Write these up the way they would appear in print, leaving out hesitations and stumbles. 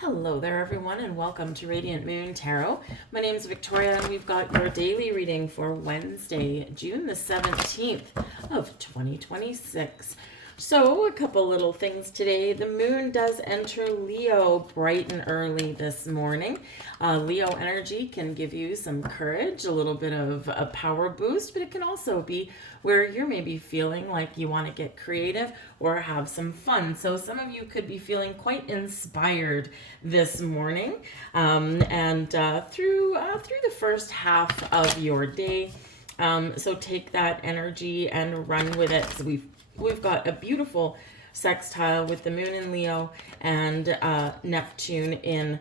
Hello there, everyone, and welcome to Radiant Moon Tarot. My name is Victoria, and we've got your daily reading for Wednesday, June the 17th of 2026. So, a couple little things today. The moon does enter Leo bright and early this morning. Leo energy can give you some courage, a little bit of a power boost, but it can also be where you're maybe feeling like you want to get creative or have some fun. So some of you could be feeling quite inspired this morning, and through the first half of your day. So take that energy and run with it. So we've got a beautiful sextile with the moon in Leo and Neptune in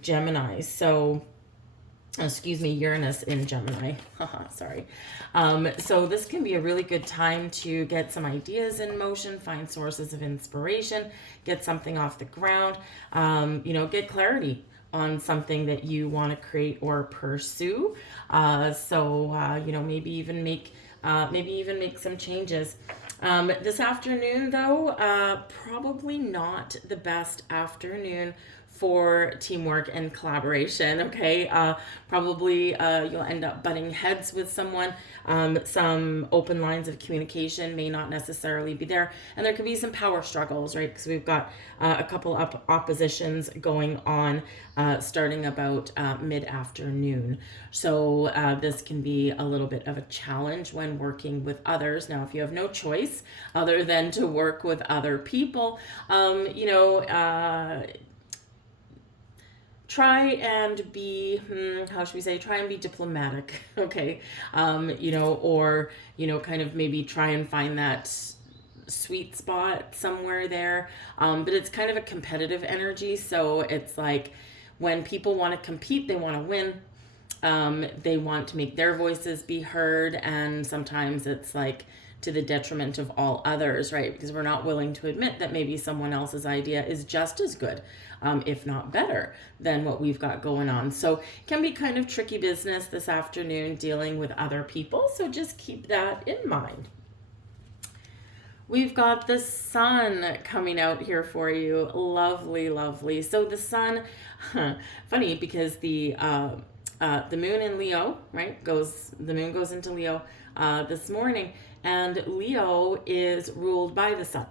Gemini. So, excuse me, Uranus in Gemini. Sorry. So this can be a really good time to get some ideas in motion, find sources of inspiration, get something off the ground, get clarity on something that you want to create or pursue. Maybe even make some changes. This afternoon, though, probably not the best afternoon for teamwork and collaboration. Okay, probably you'll end up butting heads with someone. Some open lines of communication may not necessarily be there, and there could be some power struggles, right? Because we've got a couple of oppositions going on starting about mid-afternoon. So this can be a little bit of a challenge when working with others. Now, if you have no choice other than to work with other people, try and be, try and be diplomatic, okay? Kind of maybe try and find that sweet spot somewhere there. But it's kind of a competitive energy. So it's like when people want to compete, they want to win. They want to make their voices be heard. And sometimes it's like to the detriment of all others, right? Because we're not willing to admit that maybe someone else's idea is just as good, if not better, than what we've got going on. So it can be kind of tricky business this afternoon dealing with other people. So just keep that in mind. We've got the sun coming out here for you. Lovely, lovely. So the sun, funny because the moon in Leo, right, the moon goes into Leo this morning, and Leo is ruled by the sun.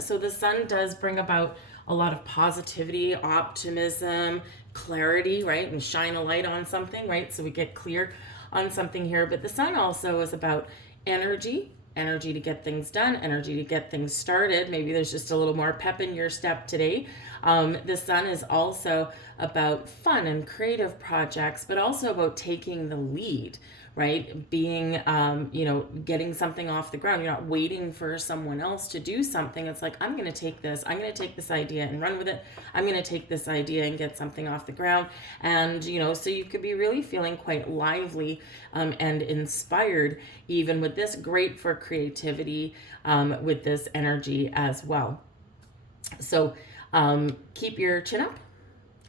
So the sun does bring about a lot of positivity, optimism, clarity, right, and shine a light on something, right, so we get clear on something here. But the sun also is about energy to get things done, energy to get things started. Maybe there's just a little more pep in your step today. The sun is also about fun and creative projects, but also about taking the lead, right? Being, getting something off the ground. You're not waiting for someone else to do something. It's like, I'm going to take this idea and run with it. I'm going to take this idea and get something off the ground. And, so you could be really feeling quite lively and inspired, even with this. Great for creativity with this energy as well. So keep your chin up,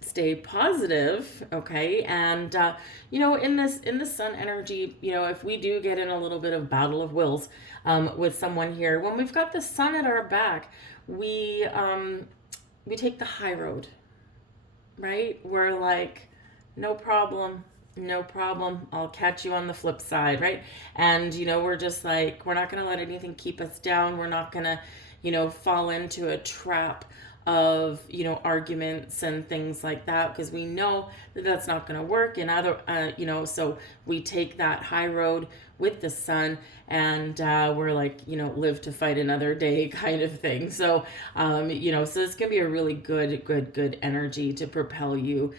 stay positive, okay? And in the sun energy, if we do get in a little bit of battle of wills with someone here, when we've got the sun at our back, we take the high road, right? We're like, no problem, I'll catch you on the flip side, right? And we're just like, we're not going to let anything keep us down. We're not going to fall into a trap of arguments and things like that, because we know that that's not going to work. And so we take that high road with the sun, and we're like, live to fight another day kind of thing. So so this can be a really good energy to propel you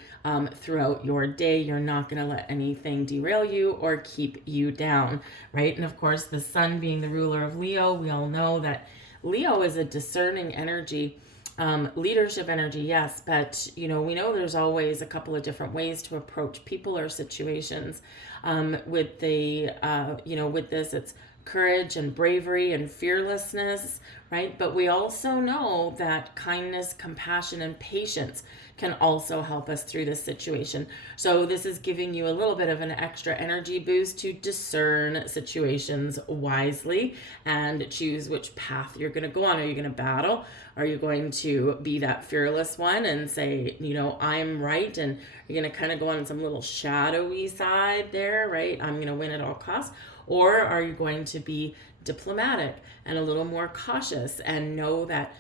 throughout your day. You're not going to let anything derail you or keep you down, right? And of course, the sun being the ruler of Leo, we all know that Leo is a discerning energy. Leadership energy, yes, but we know there's always a couple of different ways to approach people or situations. With this, it's courage and bravery and fearlessness, right? But we also know that kindness, compassion, and patience can also help us through this situation. So this is giving you a little bit of an extra energy boost to discern situations wisely and choose which path you're going to go on. Are you going to battle? Are you going to be that fearless one and say, I'm right? And you're going to kind of go on some little shadowy side there, right? I'm going to win at all costs. Or are you going to be diplomatic and a little more cautious and know that,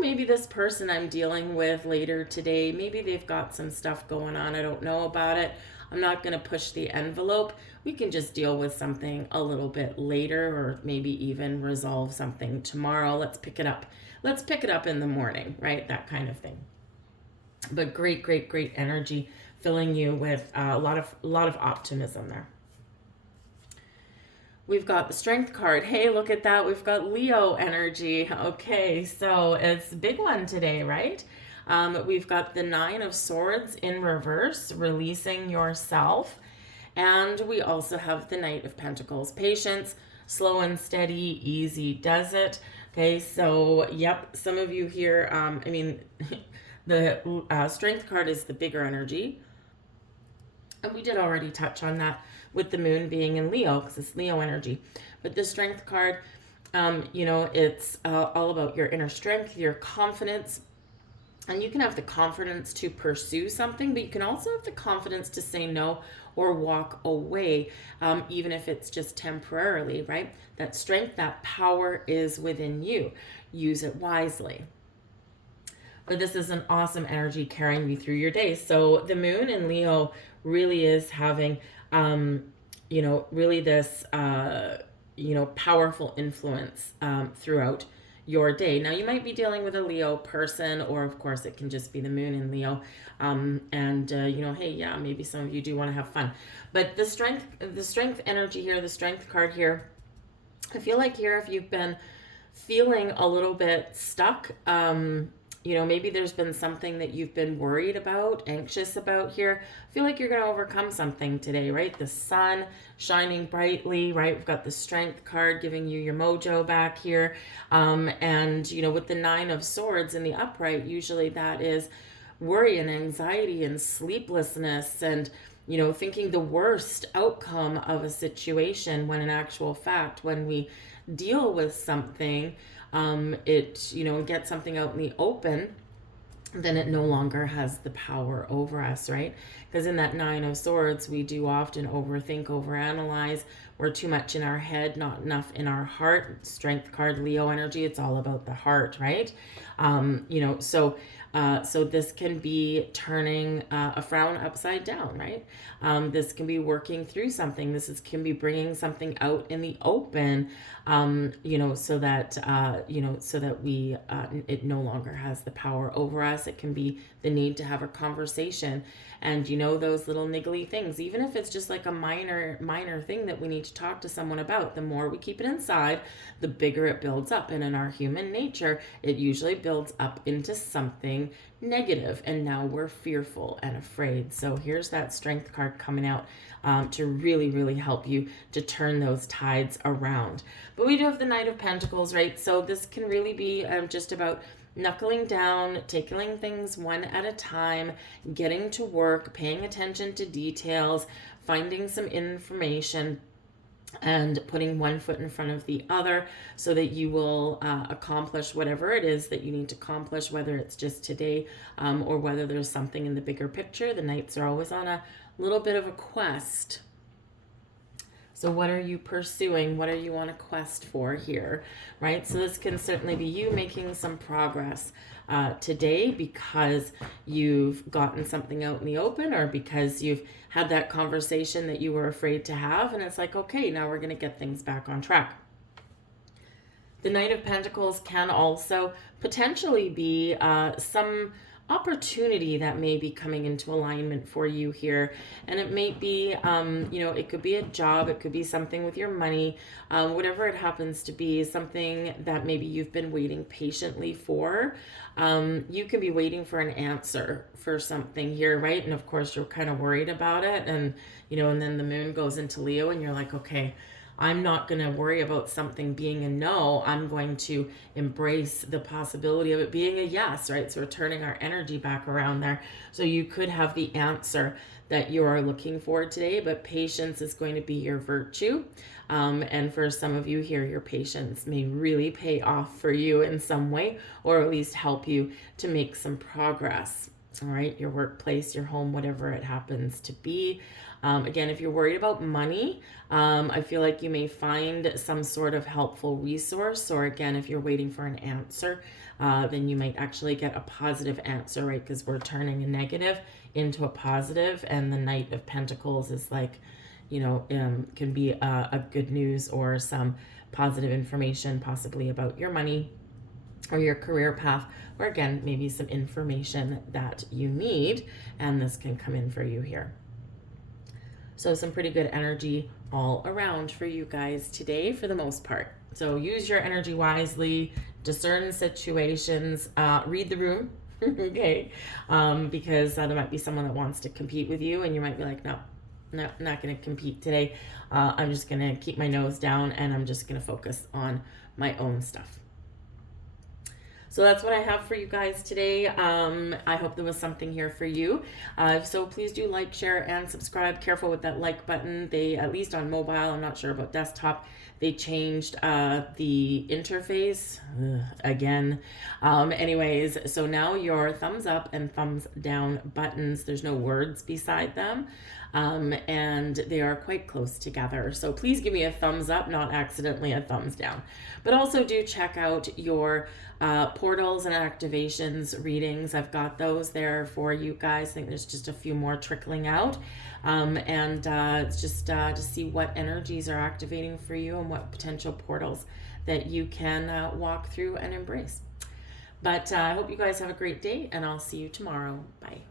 maybe this person I'm dealing with later today, maybe they've got some stuff going on. I don't know about it. I'm not going to push the envelope. We can just deal with something a little bit later, or maybe even resolve something tomorrow. Let's pick it up. Let's pick it up in the morning, right? That kind of thing. But great, great, great energy filling you with a lot of optimism there. We've got the Strength card. Hey, look at that. We've got Leo energy. Okay, so it's a big one today, right? We've got the Nine of Swords in reverse, releasing yourself. And we also have the Knight of Pentacles. Patience, slow and steady, easy does it. Okay, so, yep, some of you here, the Strength card is the bigger energy. And we did already touch on that with the moon being in Leo, because it's Leo energy. But the Strength card, it's all about your inner strength, your confidence. And you can have the confidence to pursue something, but you can also have the confidence to say no or walk away, even if it's just temporarily, right? That strength, that power is within you. Use it wisely. But this is an awesome energy carrying you through your day. So the moon in Leo really is having, really this, powerful influence throughout your day. Now, you might be dealing with a Leo person, or of course, it can just be the moon in Leo. Hey, yeah, maybe some of you do want to have fun. But the strength energy here, the Strength card here, I feel like here, if you've been feeling a little bit stuck, maybe there's been something that you've been worried about, anxious about here. I feel like you're going to overcome something today, right? The sun shining brightly, right? We've got the Strength card giving you your mojo back here. With the Nine of Swords in the upright, usually that is worry and anxiety and sleeplessness and, thinking the worst outcome of a situation, when in actual fact, when we deal with something, get something out in the open, then it no longer has the power over us, right? Because in that Nine of Swords, we do often overthink, overanalyze. We're too much in our head, not enough in our heart. Strength card, Leo energy, it's all about the heart, right? So this can be turning a frown upside down, right? This can be working through something. Can be bringing something out in the open, so that we it no longer has the power over us. It can be the need to have a conversation, and those little niggly things, even if it's just like a minor thing that we need to talk to someone about. The more we keep it inside, the bigger it builds up, and in our human nature, it usually builds up into something negative, and now we're fearful and afraid. So here's that Strength card coming out to really, really help you to turn those tides around. But we do have the Knight of Pentacles, right? So this can really be just about knuckling down, taking things one at a time, getting to work, paying attention to details, finding some information, and putting one foot in front of the other so that you will accomplish whatever it is that you need to accomplish, whether it's just today or whether there's something in the bigger picture. The Knights are always on a little bit of a quest. So what are you pursuing? What are you on a quest for here, right? So this can certainly be you making some progress today because you've gotten something out in the open, or because you've had that conversation that you were afraid to have, and it's like, okay, now we're going to get things back on track. The Knight of Pentacles can also potentially be some opportunity that may be coming into alignment for you here. And it may be, it could be a job, it could be something with your money, whatever it happens to be, something that maybe you've been waiting patiently for. You can be waiting for an answer for something here, right? And of course, you're kind of worried about it. And, and then the moon goes into Leo and you're like, okay, I'm not going to worry about something being a no. I'm going to embrace the possibility of it being a yes, right? So we're turning our energy back around there. So you could have the answer that you are looking for today, but patience is going to be your virtue. And for some of you here, your patience may really pay off for you in some way, or at least help you to make some progress. All right, your workplace, your home, whatever it happens to be. Again, if you're worried about money, I feel like you may find some sort of helpful resource. Or again, if you're waiting for an answer, then you might actually get a positive answer, right? Because we're turning a negative into a positive, and the Knight of Pentacles is like, can be a good news or some positive information, possibly about your money or your career path, or again, maybe some information that you need, and this can come in for you here. So some pretty good energy all around for you guys today for the most part. So use your energy wisely, discern situations, read the room, okay? Because there might be someone that wants to compete with you, and you might be like, no, not going to compete today. I'm just going to keep my nose down, and I'm just going to focus on my own stuff. So that's what I have for you guys today. I hope there was something here for you. So please do like, share, and subscribe. Careful with that like button. They, at least on mobile, I'm not sure about desktop, they changed the interface again. Anyways, so now your thumbs up and thumbs down buttons, there's no words beside them. And they are quite close together. So please give me a thumbs up, not accidentally a thumbs down. But also do check out your portals and activations readings. I've got those there for you guys. I think there's just a few more trickling out. It's just to see what energies are activating for you and what potential portals that you can walk through and embrace. But I hope you guys have a great day, and I'll see you tomorrow. Bye.